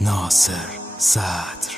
ناصر صدر.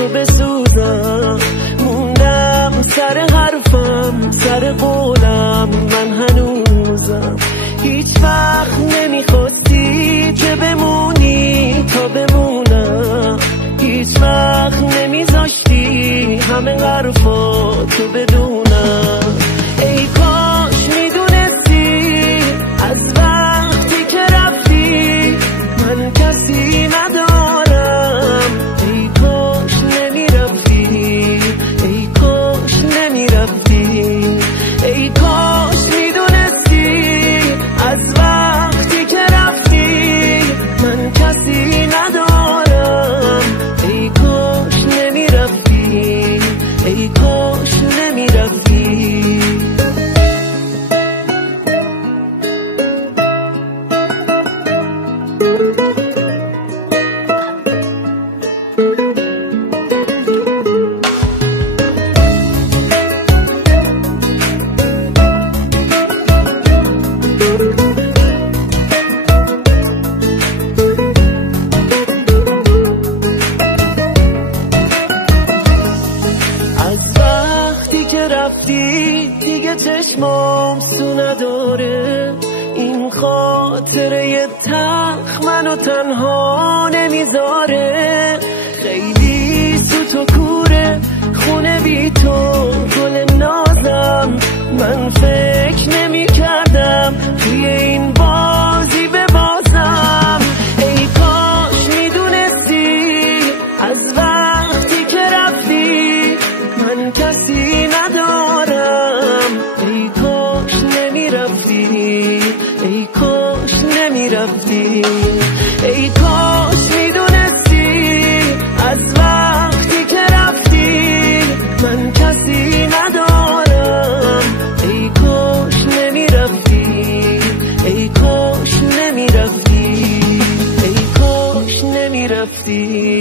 تو بسوزم موندم سر حرفم سر قولم من هنوزم هیچ وقت نمیخواستی که بمونی تا بمونم هیچ وقت نمیذاشتی همه حرفا تو بدونم ای کاش میدونستی از وقتی که رفتی من کسی ندارم ای کاش نمیرفتی ای کاش نمیرفتی ای کاش میدونستی از وقتی که رفتی من کسی ندارم ای کاش نمیرفتی ای کاش نمیرفتی رفتی دیگه چشمام سو نداره این خاطره تلخ منو تنها نمیذاره خیلی سوت و کوره خونه بی تو گل نازم من فکر نمی کردم توی این بازی ببازم ای کاش میدونستی از وقتی که رفتی من کسی ندارم ای کاش نمیرفتی ای کاش نمیرفتی ای کاش میدونستی از وقتی که رفتی من کسی ندارم ای کاش نمیرفتی ای کاش نمیرفتی ای کاش نمیرفتی